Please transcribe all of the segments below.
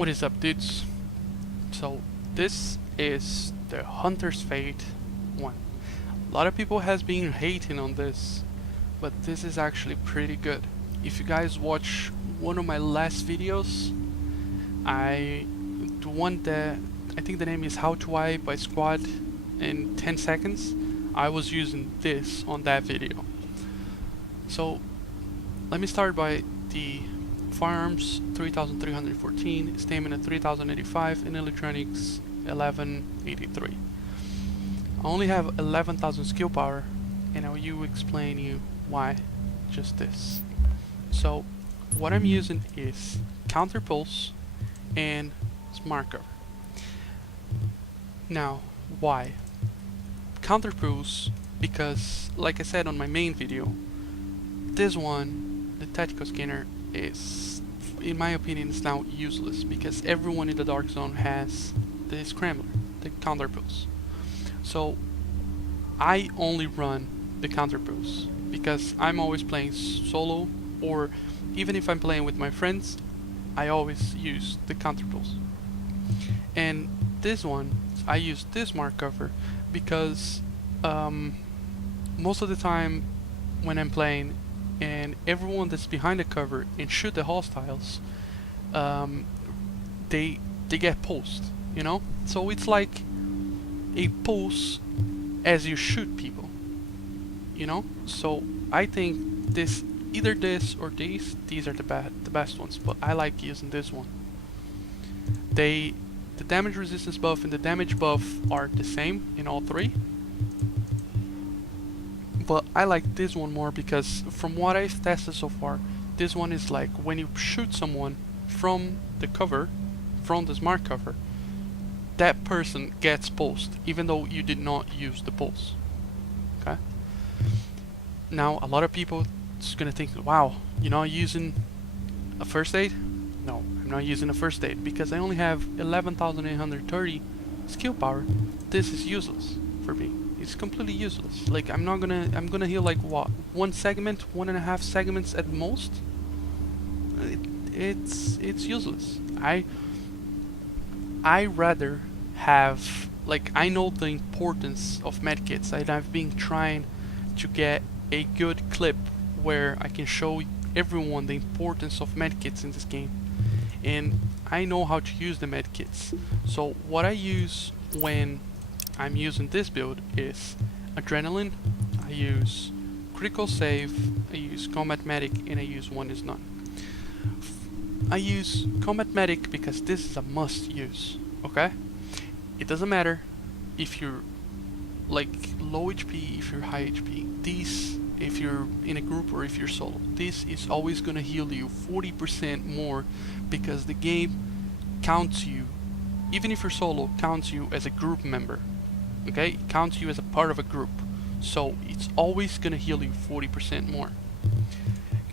What is up, dudes? So this is the Hunter's Fate 1. A lot of people has been hating on this, but this is actually pretty good. If you guys watch one of my last videos, the one that I think the name is How to Wipe by Squad in 10 seconds, I was using this on that video. So let me start by the firearms 3314, stamina 3085, and electronics 1183. I only have 11,000 skill power, and I will explain you why just this. So what I'm using is counter pulse and smart cover. Now why counter pulse? Because like I said on my main video, this one, the tactical scanner, is, in my opinion, is now useless because everyone in the dark zone has the scrambler, the counter pulse. So I only run the counter pulse because I'm always playing solo, or even if I'm playing with my friends, I always use the counter pulse. And this one, I use this mark cover because most of the time when I'm playing and everyone that's behind the cover and shoot the hostiles, they get pulsed, you know? So it's like a pulse as you shoot people, you know? So I think this, either this or these are the best ones, but I like using this one. The damage resistance buff and the damage buff are the same in all three, but I like this one more because from what I've tested so far, this one is like when you shoot someone from the cover, from the smart cover, that person gets pulsed even though you did not use the pulse. Okay? Now a lot of people is gonna think, wow, you're not using a first aid? No, I'm not using a first aid because I only have 11,830 skill power. This is useless for me. It's completely useless. Like I'm gonna heal like what, one segment, 1.5 segments at most. It's useless. I rather have, like, I know the importance of medkits, and I've been trying to get a good clip where I can show everyone the importance of medkits in this game, and I know how to use the medkits. So what I use when I'm using this build is adrenaline, I use critical save, I use combat medic, and I use one is none. I use combat medic because this is a must use, okay? It doesn't matter if you're like low HP, if you're high HP, this, if you're in a group or if you're solo, this is always gonna heal you 40% more because the game counts you, even if you're solo, counts you as a group member. Okay, it counts you as a part of a group, so it's always gonna heal you 40% more.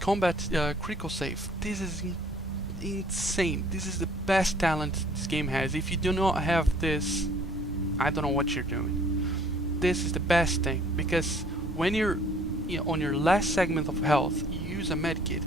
Combat critical save. This is insane. This is the best talent this game has. If you do not have this, I don't know what you're doing. This is the best thing because when you're, you know, on your last segment of health, you use a medkit,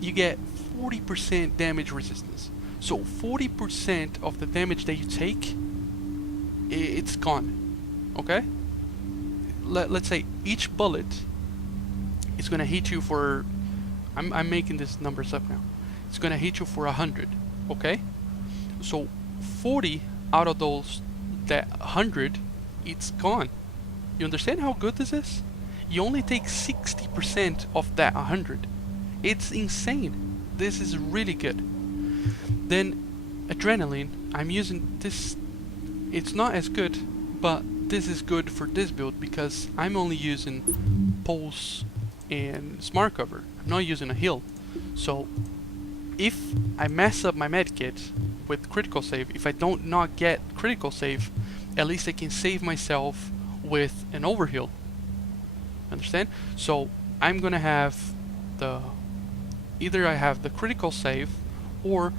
you get 40% damage resistance. So 40% of the damage that you take, it's gone. Okay? Let's say each bullet is gonna hit you for, I'm making these numbers up now. It's gonna hit you for 100. Okay? So 40 out of those, that 100, it's gone. You understand how good this is? You only take 60% of that 100. It's insane. This is really good. Then adrenaline, I'm using this. It's not as good, but this is good for this build because I'm only using pulse and smart cover. I'm not using a heal. So if I mess up my medkit with critical save, if I don't not get critical save, at least I can save myself with an overheal. Understand? So I'm gonna have the, either I have the critical save, or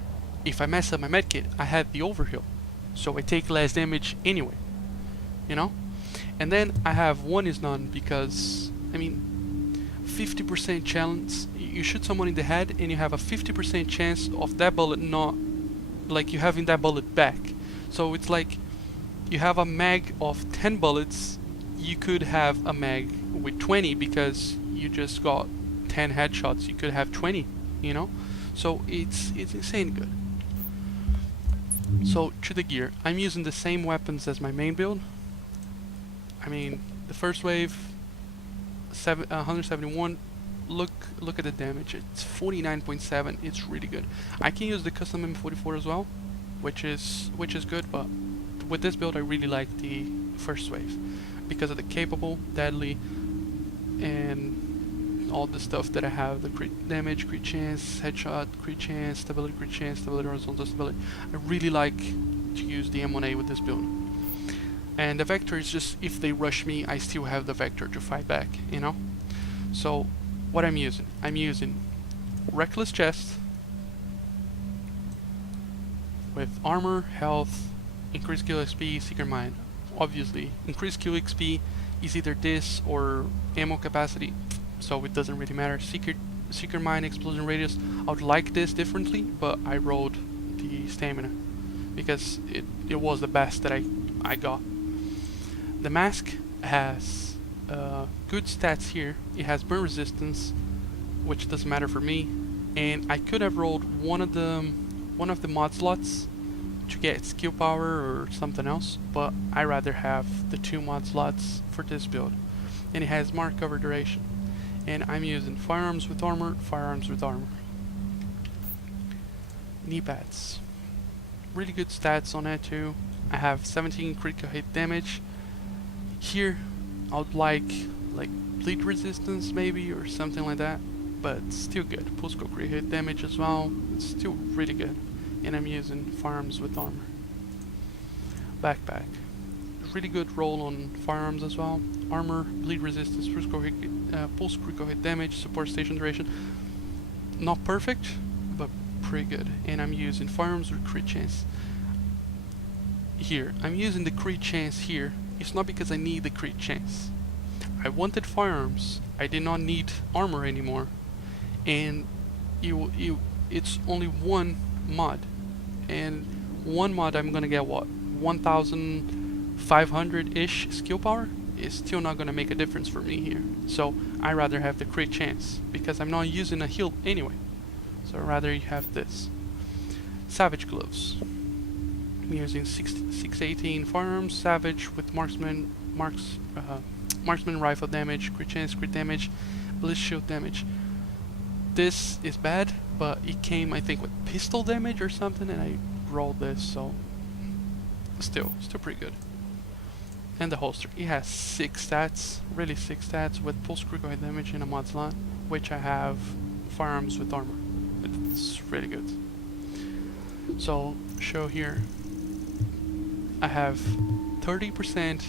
if I mess up my medkit, I have the overheal. So I take less damage anyway. You know? And then I have one is none because, I mean, 50% chance, you shoot someone in the head and you have a 50% chance of that bullet not like you having that bullet back. So it's like you have a mag of 10 bullets, you could have a mag with 20 because you just got 10 headshots. You could have 20, you know? So it's insane good. So to the gear, I'm using the same weapons as my main build. I mean, the first wave, 171. Look at the damage. It's 49.7. It's really good. I can use the custom M44 as well, which is good. But with this build, I really like the first wave because of the capable, deadly, and all the stuff that I have. The crit damage, crit chance, headshot, crit chance, stability, horizontal stability. I really like to use the M1A with this build. And the vector is just, if they rush me, I still have the vector to fight back, you know? So, what I'm using Reckless Chest with armor, health, increased kill XP, Seeker Mine. Obviously, increased kill XP is either this or ammo capacity, so it doesn't really matter. Seeker Mine, explosion radius, I would like this differently, but I rolled the stamina because it was the best that I got. The mask has good stats here. It has burn resistance, which doesn't matter for me, and I could have rolled one of the mod slots to get skill power or something else, but I rather have the 2 mod slots for this build. And it has mark cover duration, and I'm using firearms with armor. Knee pads, really good stats on it too. I have 17 critical hit damage. Here I would like bleed resistance maybe or something like that, but still good. Pulse-scope crit hit damage as well, it's still really good. And I'm using firearms with armor. Backpack, really good roll on firearms as well. Armor, bleed resistance, pulse critical hit damage, support station duration. Not perfect, but pretty good. And I'm using firearms with crit chance. Here, I'm using the crit chance here. It's not because I need the crit chance. I wanted firearms. I did not need armor anymore. And it's only one mod. And one mod I'm gonna get what? 1,500-ish skill power? Is still not gonna make a difference for me here. So I rather have the crit chance because I'm not using a heal anyway. So I'd rather have this. Savage gloves. I'm using 618 firearms, Savage with marksman rifle damage, crit chance, crit damage, blitz shield damage. This is bad, but it came I think with pistol damage or something, and I rolled this, so still pretty good. And the holster, it has 6 stats, really 6 stats with pulse critical hit damage and a mod slot, which I have firearms with armor. It's really good. So show here. I have 30%,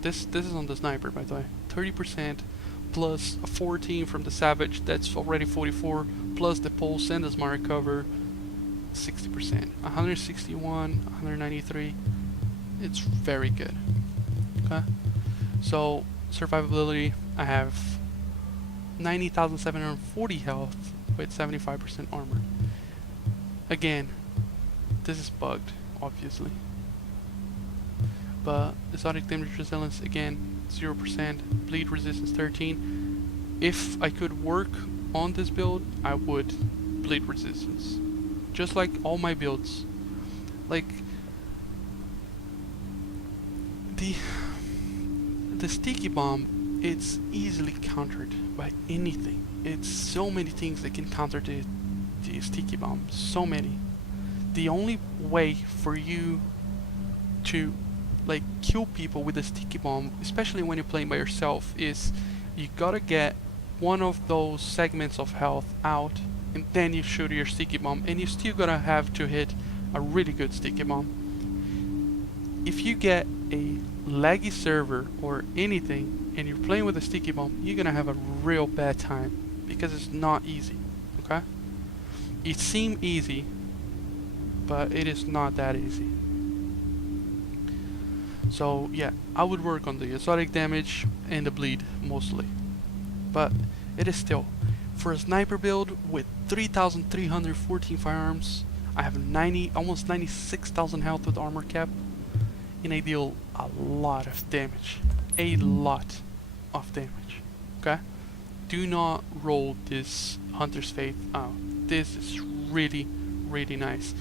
this is on the sniper by the way, 30% plus a 14 from the Savage, that's already 44, plus the pulse and the smart cover, 60%, 161, 193, it's very good. Okay, so survivability, I have 90,740 health with 75% armor. Again, this is bugged, obviously. But exotic damage resilience, again, 0%, bleed resistance 13. If I could work on this build, I would bleed resistance. Just like all my builds. Like, the sticky bomb, it's easily countered by anything. It's so many things that can counter the sticky bomb, so many. The only way for you to kill people with a sticky bomb, especially when you're playing by yourself, is you gotta get one of those segments of health out, and then you shoot your sticky bomb, and you still gotta have to hit a really good sticky bomb. If you get a laggy server or anything and you're playing with a sticky bomb, you're gonna have a real bad time because it's not easy. Okay, it seems easy, but it is not that easy. So yeah, I would work on the exotic damage and the bleed mostly, but it is still, for a sniper build with 3,314 firearms, I have 90, almost 96,000 health with armor cap, and I deal a lot of damage. A lot of damage. Okay? Do not roll this Hunter's Faith out. This is really, really nice.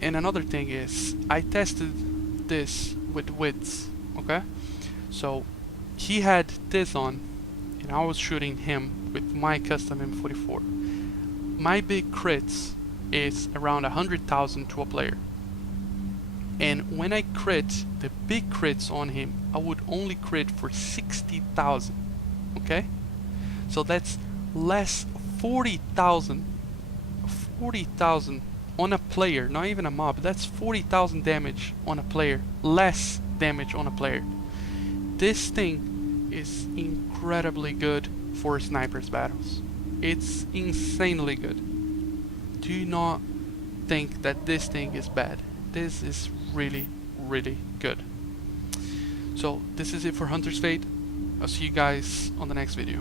And another thing is, I tested this with Wits. Okay? So, he had this on, and I was shooting him with my custom M44. My big crits is around 100,000 to a player. And when I crit, the big crits on him, I would only crit for 60,000. Okay? So that's less 40,000 on a player, not even a mob. That's 40,000 damage on a player, less damage on a player. This thing is incredibly good for snipers battles. It's insanely good. Do not think that this thing is bad. This is really, really good. So this is it for Hunter's Fate. I'll see you guys on the next video.